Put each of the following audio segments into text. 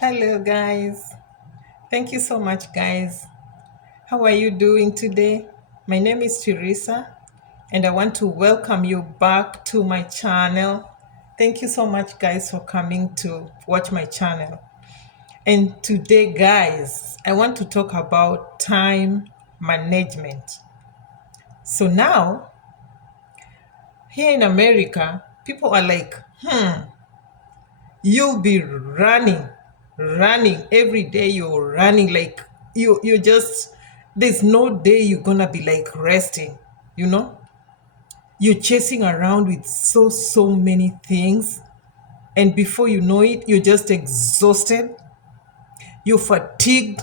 Hello, guys. Thank you so much, guys. How are you doing today? My name is Teresa, and I want to welcome you back to my channel. Thank you so much, guys, for coming to watch my channel. And today, guys, I want to talk about time management. So now, here in America, people are like, you'll be running every day. You're running like you just there's no day you're gonna be like resting, you know. You're chasing around with so many things, and before you know it, you're just exhausted, you're fatigued,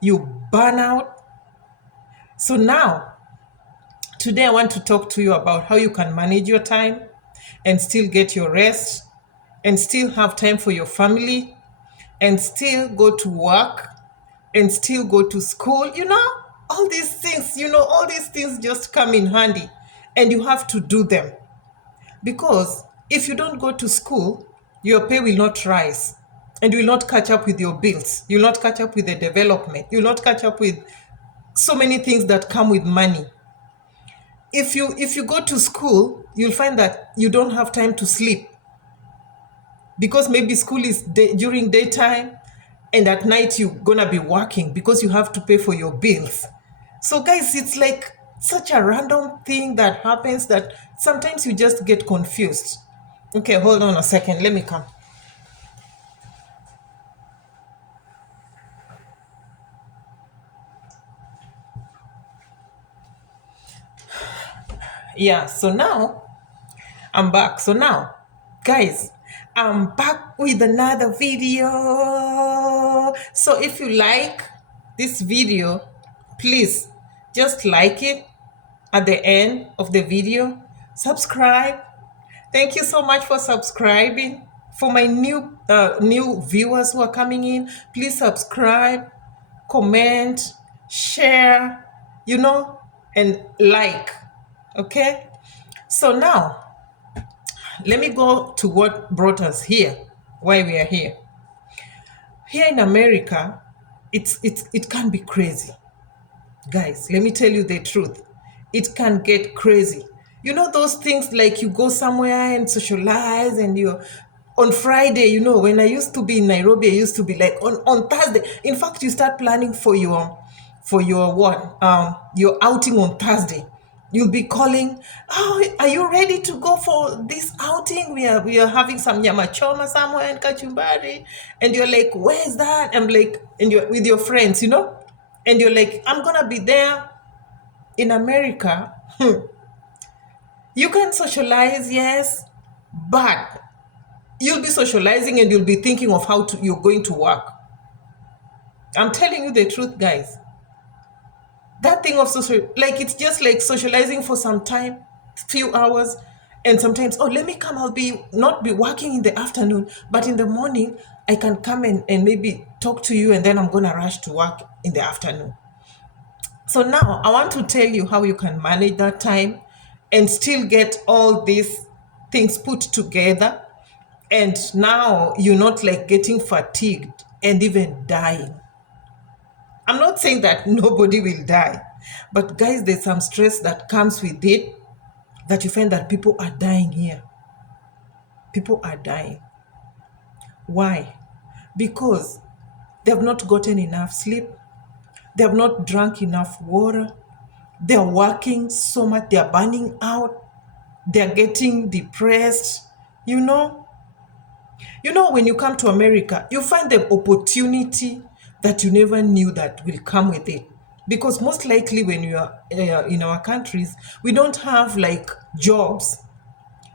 you burn out. So now, today I want to talk to you about how you can manage your time and still get your rest and still have time for your family and still go to work and still go to school. All these things, all these things just come in handy, and you have to do them. Because if you don't go to school, your pay will not rise and you will not catch up with your bills. You'll not catch up with the development. You'll not catch up with so many things that come with money. If you go to school, you'll find that you don't have time to sleep because maybe school is during daytime, and at night you're gonna be working because you have to pay for your bills. So guys, it's like such a random thing that happens that sometimes you just get confused. Okay, hold on a second, let me come. Yeah, so now I'm back. So now, guys, I'm back with another video. So if you like this video, please just like it at the end of the video. Subscribe. Thank you so much for subscribing. For my new viewers who are coming in, please subscribe, comment, share, and like. Okay? So now, let me go to what brought us here, why we are here. Here in America, it can be crazy. Guys, let me tell you the truth. It can get crazy. You know those things like you go somewhere and socialize, and you're on Friday, when I used to be in Nairobi, I used to be like on Thursday. In fact, you start planning for your what? Your outing on Thursday. You'll be calling, oh, are you ready to go for this outing? We are having some nyama choma somewhere in Kachumbari. And you're like, where's that? I'm like, and you're with your friends, and you're like, I'm gonna be there. In America, you can socialize, yes, but you'll be socializing and you'll be thinking of how you're going to work. I'm telling you the truth, guys. That thing of social, like, it's just like socializing for some time, few hours, and sometimes, oh, let me come, I'll be not be working in the afternoon, but in the morning I can come and maybe talk to you, and then I'm gonna rush to work in the afternoon. So now I want to tell you how you can manage that time and still get all these things put together. And now you're not like getting fatigued and even dying. I'm not saying that nobody will die, but guys, there's some stress that comes with it that you find that people are dying here. People are dying. Why? Because they have not gotten enough sleep. They have not drunk enough water. They're working so much, they're burning out, they're getting depressed. You know, when you come to America, you find the opportunity that you never knew that will come with it. Because most likely, when you are in our countries, we don't have like jobs.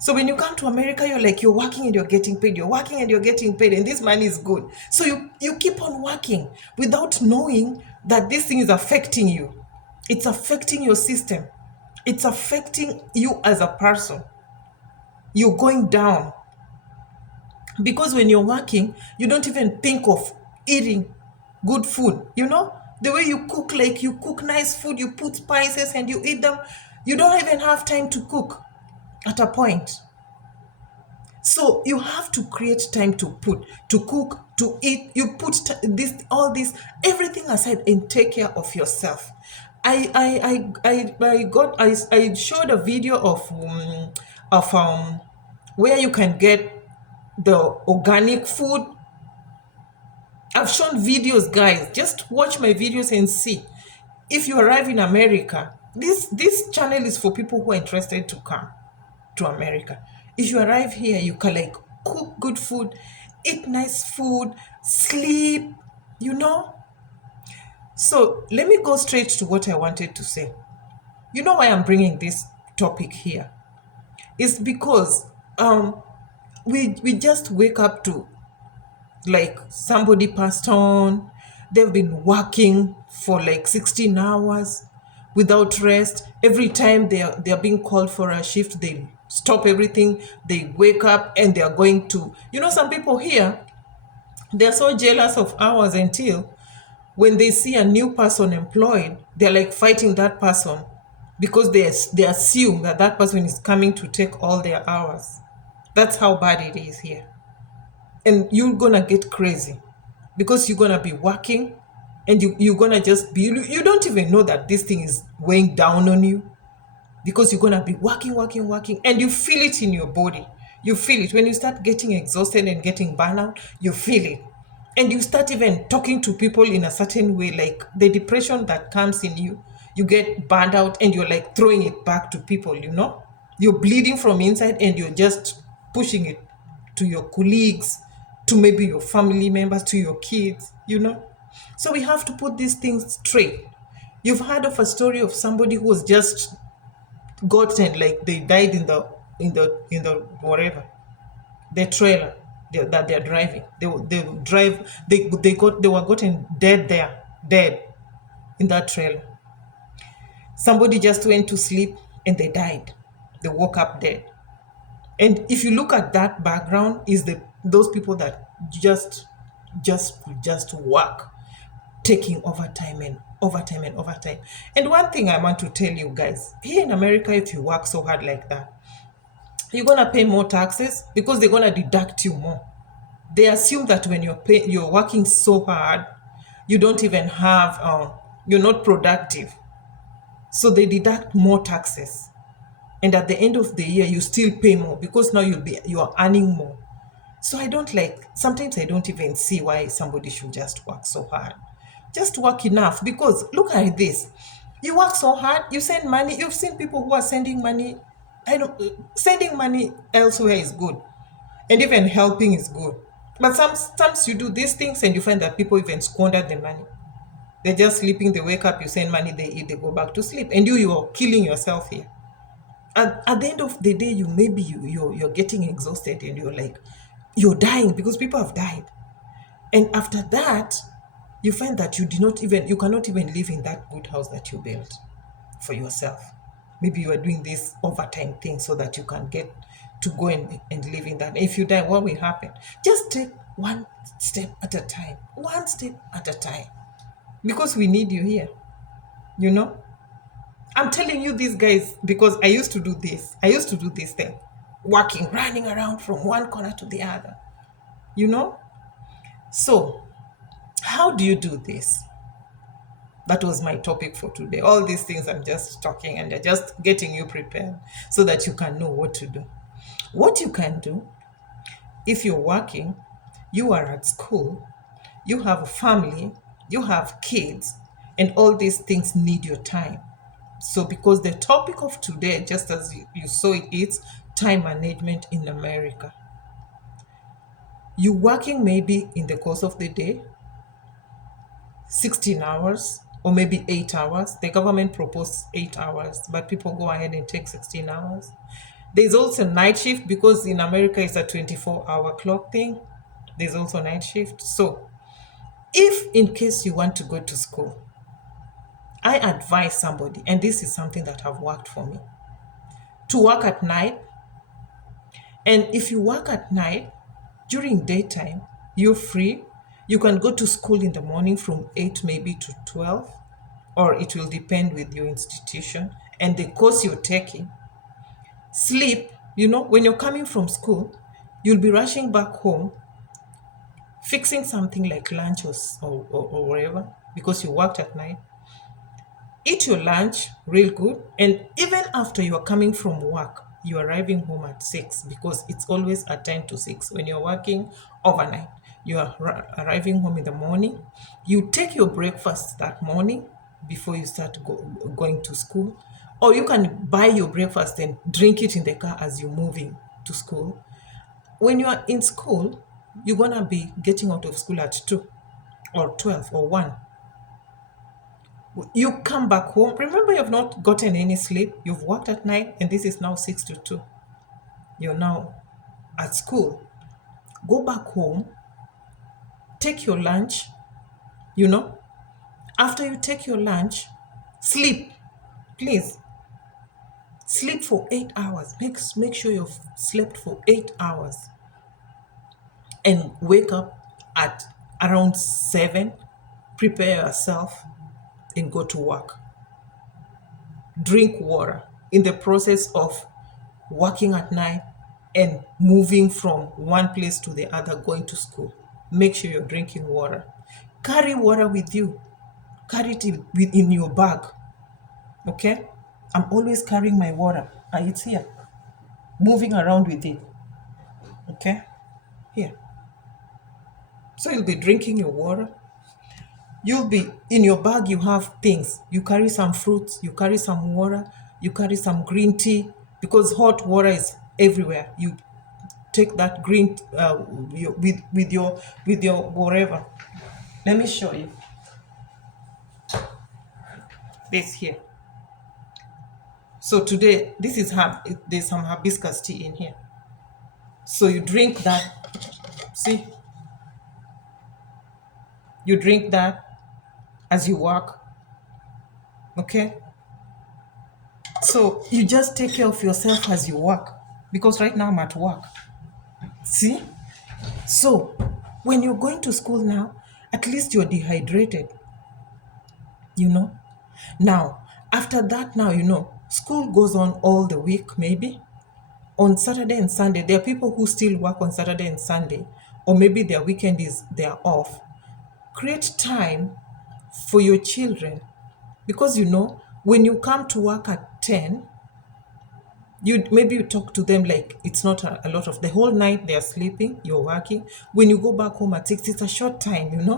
So when you come to America, you're working and you're getting paid. You're working and you're getting paid, and this money is good. So you keep on working without knowing that this thing is affecting you. It's affecting your system. It's affecting you as a person. You're going down. Because when you're working, you don't even think of eating good food. The way you cook, like you cook nice food, you put spices and you eat them. You don't even have time to cook at a point. So you have to create time to put, to cook, to eat. You put this, all this, everything aside and take care of yourself. I showed a video of where you can get the organic food. I've shown videos, guys. Just watch my videos and see. If you arrive in America, this channel is for people who are interested to come to America. If you arrive here, you can like cook good food, eat nice food, sleep, you know. So let me go straight to what I wanted to say. You know why I'm bringing this topic here? It's because we just wake up to like somebody passed on. They've been working for like 16 hours without rest. Every time they're being called for a shift, they stop everything, they wake up and they're going to, some people here, they're so jealous of hours until when they see a new person employed, they're like fighting that person because they assume that that person is coming to take all their hours. That's how bad it is here. And you're gonna get crazy because you're gonna be working and you're gonna just be, you don't even know that this thing is weighing down on you because you're gonna be working, and you feel it in your body. You feel it when you start getting exhausted and getting burnout. You feel it, and you start even talking to people in a certain way, like the depression that comes in you. You get burned out, and you're like throwing it back to people. You're bleeding from inside, and you're just pushing it to your colleagues, to maybe your family members, to your kids. So we have to put these things straight. You've heard of a story of somebody who was just gotten, like they died in the whatever, the trailer that they're driving. They were gotten dead there, dead in that trailer. Somebody just went to sleep and they died. They woke up dead. And if you look at that background, is those people that just work, taking overtime and overtime and overtime. And one thing I want to tell you guys, here in America, if you work so hard like that, you're gonna pay more taxes because they're gonna deduct you more. They assume that when you're working so hard, you don't even have, you're not productive. So they deduct more taxes. And at the end of the year, you still pay more because now you are earning more. So sometimes I don't even see why somebody should just work so hard. Just work enough, because look at this. You work so hard, you send money. You've seen people who are sending money. Sending money elsewhere is good. And even helping is good. But sometimes you do these things and you find that people even squander the money. They're just sleeping, they wake up, you send money, they eat, they go back to sleep. And you're killing yourself here. At the end of the day, you're getting exhausted and you're dying because people have died. And after that, you find that you cannot even live in that good house that you built for yourself. Maybe you are doing this overtime thing so that you can get to go and live in that. If you die, what will happen? Just take one step at a time. One step at a time. Because we need you here. I'm telling you this, guys, because I used to do this. I used to do this thing. Working, running around from one corner to the other. So, how do you do this? That was my topic for today. All these things I'm just talking and they're just getting you prepared so that you can know what to do. What you can do, if you're working, you are at school, you have a family, you have kids, and all these things need your time. So because the topic of today, just as you saw it, it's time management in America. You working maybe in the course of the day, 16 hours or maybe 8 hours. The government proposed 8 hours, but people go ahead and take 16 hours. There's also night shift because in America it's a 24-hour clock thing. There's also night shift. So if in case you want to go to school, I advise somebody, and this is something that have worked for me, to work at night. And if you work at night, during daytime, you're free. You can go to school in the morning from 8 maybe to 12, or it will depend with your institution and the course you're taking. Sleep, when you're coming from school, You'll be rushing back home, fixing something like lunch or whatever, because you worked at night. Eat your lunch real good, and even after you are coming from work, you're arriving home at 6, because it's always a 10 to 6 when you're working overnight. You are arriving home in the morning. You take your breakfast that morning before you start going to school, or you can buy your breakfast and drink it in the car as you're moving to school. When you are in school, you're gonna be getting out of school at 2 or 12 or 1. You come back home. Remember, you've not gotten any sleep. You've worked at night, and this is now 6 to 2. You're now at school. Go back home, take your lunch, you know. After you take your lunch, sleep. Please, sleep for 8 hours. Make sure you've slept for 8 hours. And wake up at around 7. Prepare yourself and go to work. Drink water in the process of working at night and moving from one place to the other, going to school. Make sure you're drinking water. Carry water with you. Carry it in your bag. Okay? I'm always carrying my water. It's here. Moving around with it. Okay? Here. So you'll be drinking your water. You'll be in your bag, you have things. You carry some fruits, you carry some water, you carry some green tea, because hot water is everywhere. You take that green with your whatever. Let me show you this here. So today, there's some hibiscus tea in here. So you drink that. See, you drink that as you work. Okay. So you just take care of yourself as you work, because right now I'm at work. See? So when you're going to school now, at least you're dehydrated, you know? Now, after that, now, school goes on all the week, maybe. On Saturday and Sunday, there are people who still work on Saturday and Sunday, or maybe their weekend is they're off. Create time for your children, because when you come to work at 10, you talk to them like it's not a lot of the whole night they are sleeping, you're working. When you go back home at 6, it's a short time.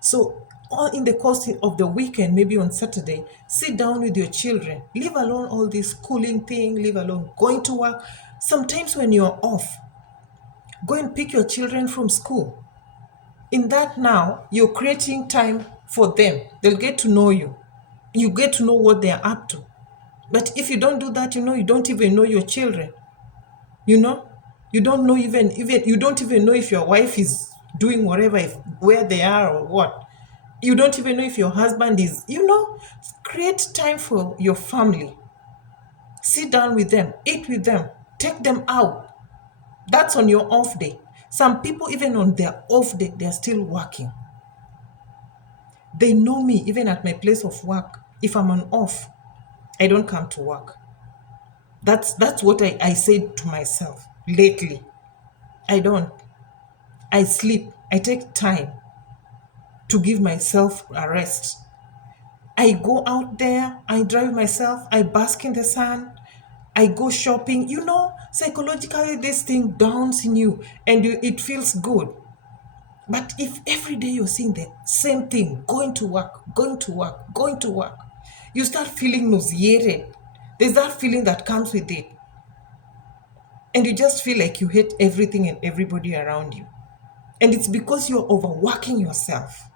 So all in the course of the weekend, maybe on Saturday, sit down with your children. Leave alone all this schooling thing, leave alone going to work. Sometimes when you're off, go and pick your children from school. In that, now you're creating time for them. They'll get to know you. You get to know what they're up to. But if you don't do that, you don't even know your children. You don't know even you don't even know if your wife is doing whatever, where they are or what. You don't even know if your husband is. Create time for your family. Sit down with them, eat with them, take them out. That's on your off day. Some people, even on their off day, they're still working. They know me even at my place of work. If I'm on off, I don't come to work. That's what I said to myself lately. I don't. I sleep. I take time to give myself a rest. I go out there, I drive myself, I bask in the sun, I go shopping. Psychologically, this thing downs in you, and it feels good. But if every day you're seeing the same thing, going to work, going to work, going to work, you start feeling nauseated. There's that feeling that comes with it. And you just feel like you hate everything and everybody around you. And it's because you're overworking yourself.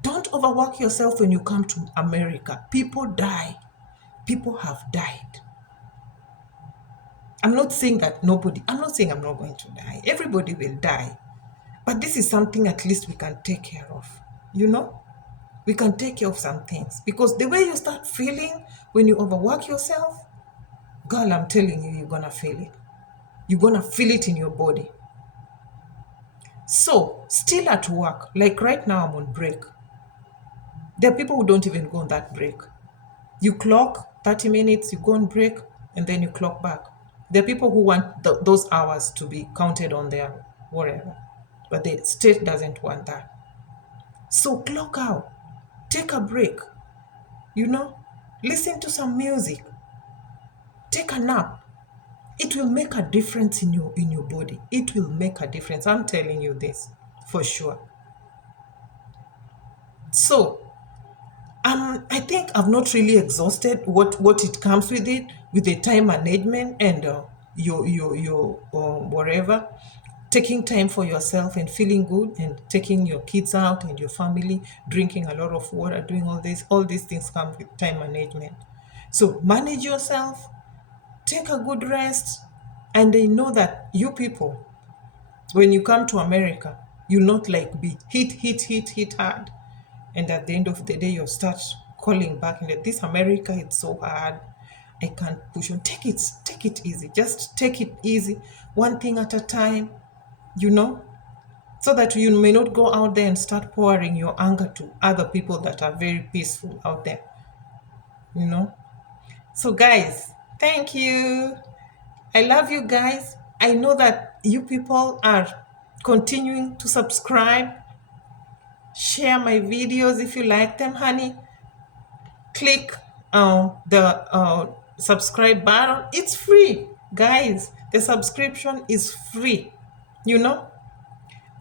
Don't overwork yourself when you come to America. People die. People have died. I'm not saying I'm not going to die. Everybody will die. But this is something at least we can take care of. We can take care of some things. Because the way you start feeling when you overwork yourself, girl, I'm telling you, you're going to feel it. You're going to feel it in your body. So, still at work, like right now I'm on break. There are people who don't even go on that break. You clock 30 minutes, you go on break, and then you clock back. There are people who want those hours to be counted on their whatever, but the state doesn't want that. So clock out, take a break, you know, listen to some music, take a nap. It will make a difference in your body. It will make a difference. I'm telling you this for sure. So I think I've not really exhausted what it comes with it, with the time management and your whatever, taking time for yourself and feeling good, and taking your kids out and your family, drinking a lot of water, doing all this. All these things come with time management. So manage yourself, take a good rest, and they know that you people, when you come to America, you not like be hit hard, and at the end of the day you start calling back and that this America, it's so hard, I can't push on. Take it easy, just take it easy, one thing at a time, you know, so that you may not go out there and start pouring your anger to other people that are very peaceful out there, you know. So guys, thank you. I love you guys. I know that you people are continuing to subscribe, share my videos if you like them, honey. Click the subscribe button. It's free, guys. The subscription is free, you know,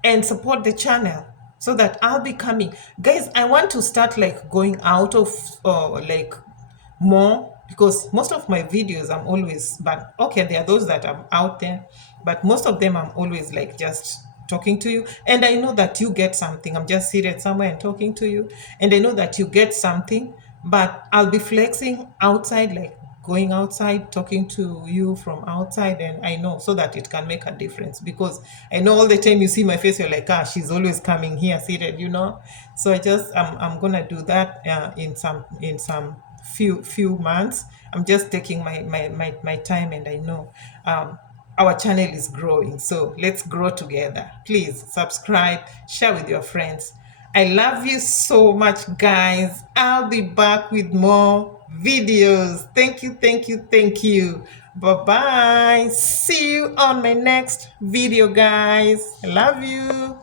and support the channel so that I'll be coming. Guys, I want to start like going out of like more, because most of my videos I'm always, but okay, there are those that I'm out there, but most of them I'm always like just talking to you, and I know that you get something. I'm just seated somewhere and talking to you, and I know that you get something, but I'll be flexing outside, like going outside, talking to you from outside, and I know, so that it can make a difference, because I know all the time you see my face, you're like, ah, she's always coming here seated, you know. So I'm gonna do that in some few months. I'm just taking my time, and I know our channel is growing, so let's grow together. Please subscribe, share with your friends. I love you so much, guys. I'll be back with more videos. Thank you. Bye bye. See you on my next video, guys. I love you.